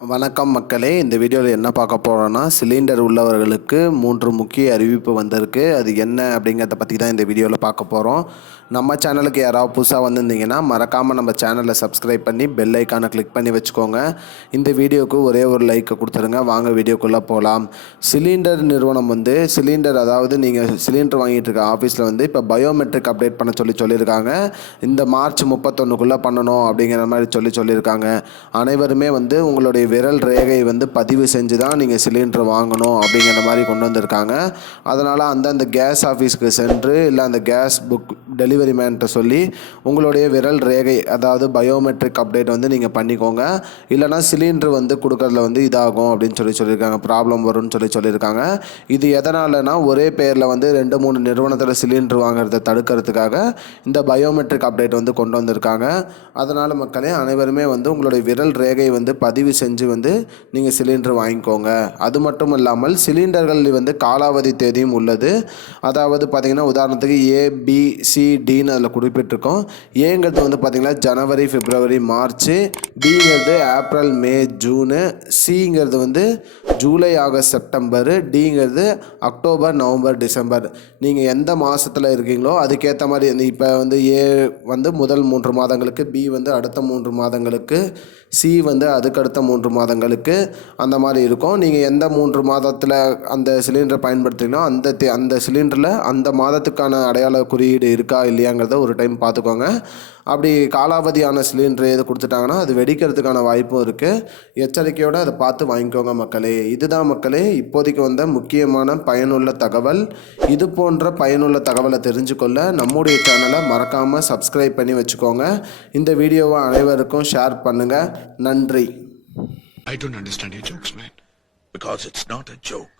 வணக்கம் மக்களே, இந்த வீடியோவில் என்ன பார்க்க போகிறோன்னா, சிலிண்டர் உள்ளவர்களுக்கு 3 முக்கிய அறிவிப்பு வந்திருக்கு. அது என்ன அப்படிங்கிறத பற்றி தான் இந்த வீடியோவில் பார்க்க போகிறோம். நம்ம சேனலுக்கு யாராவது புதுசாக வந்திருந்தீங்கன்னா மறக்காமல் நம்ம சேனலை சப்ஸ்கிரைப் பண்ணி பெல் ஐக்கானை கிளிக் பண்ணி வச்சுக்கோங்க. இந்த வீடியோவுக்கு ஒரே ஒரு லைக்கை கொடுத்துருங்க. வாங்க வீடியோக்குள்ளே போகலாம். சிலிண்டர் நிறுவனம் சிலிண்டர், அதாவது நீங்கள் சிலிண்டர் வாங்கிட்டு இருக்க ஆஃபீஸில் இப்போ பயோமெட்ரிக் அப்டேட் பண்ண சொல்லியிருக்காங்க. இந்த மார்ச் 31க்குள்ளே பண்ணணும் அப்படிங்கிற மாதிரி சொல்லியிருக்காங்க. அனைவருமே உங்களுடைய விரல் ரேகை பதிவு செஞ்சு தான் நீங்கள் சிலிண்டர் வாங்கணும் அப்படிங்கிற மாதிரி கொண்டு வந்திருக்காங்க. அதனால் அந்தந்த கேஸ் ஆஃபீஸ்க்கு சென்று இல்லை அந்த கேஸ் புக் டெலிவரி மேன்கிட்ட சொல்லி உங்களுடைய விரல் ரேகை, அதாவது பயோமெட்ரிக் அப்டேட் நீங்கள் பண்ணிக்கோங்க. இல்லைனா சிலிண்டர் கொடுக்கறதுல இதாகும் அப்படின்னு சொல்லியிருக்காங்க, ப்ராப்ளம் வரும்னு சொல்லியிருக்காங்க. இது எதனாலனா ஒரே பேரில் 2-3 நிறுவனத்தில் சிலிண்டர் வாங்குறதை தடுக்கிறதுக்காக இந்த பயோமெட்ரிக் அப்டேட் கொண்டு வந்திருக்காங்க. அதனால் மக்களே, அனைவருமே உங்களுடைய விரல் ரேகை பதிவு செஞ்சு நீங்கள் சிலிண்டர் வாங்கிக்கோங்க. அது மட்டும் இல்லாமல் சிலிண்டர்கள் காலாவதி தேதியும் உள்ளது. அதாவது பார்த்திங்கன்னா, உதாரணத்துக்கு ABCDன்னு அதில் குறிப்பிட்டிருக்கோம். ஏங்கிறது பார்த்திங்கன்னா ஜனவரி, பிப்ரவரி, மார்ச், பிங்கிறது ஏப்ரல், மே, ஜூனு, சிங்கிறது ஜூலை, ஆகஸ்ட், செப்டம்பர், டிங்கிறது அக்டோபர், நவம்பர், டிசம்பர். நீங்கள் எந்த மாதத்தில் இருக்கீங்களோ அதுக்கேற்ற மாதிரி இப்போ ஏ முதல் 3 மாதங்களுக்கு, பி அடுத்த 3 மாதங்களுக்கு, சி அதுக்கடுத்த 3 மாதங்களுக்கு, அந்த மாதிரி இருக்கும். நீங்கள் எந்த 3 மாதத்தில் அந்த சிலிண்டரை பயன்படுத்துகிறீங்களோ அந்த சிலிண்டரில் அந்த மாதத்துக்கான அடையாள குறியீடு இருக்கா இல்லையாங்கிறத ஒரு டைம் பார்த்துக்கோங்க. அப்படி காலாவதியான சிலிண்டர் எது கொடுத்துட்டாங்கன்னா அது வெடிக்கிறதுக்கான வாய்ப்பும் இருக்குது. எச்சரிக்கையோடு அதை பார்த்து வாங்கிக்கோங்க மக்களே. இதுதான் மக்களே இப்போதைக்கு முக்கியமான பயனுள்ள தகவல். இது போன்ற பயனுள்ள தகவலை தெரிஞ்சுக்கொள்ள நம்முடைய சேனலை மறக்காமல் சப்ஸ்கிரைப் பண்ணி வச்சுக்கோங்க. இந்த வீடியோவை அனைவருக்கும் ஷேர் பண்ணுங்கள். நன்றி. I don't understand your jokes, man. Because it's not a joke.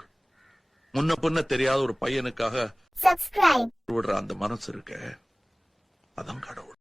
முன்ன பின்ன தெரியாத ஒரு பையனுக்காக விடுற அந்த மனசு இருக்க, அதான் கடவுள்.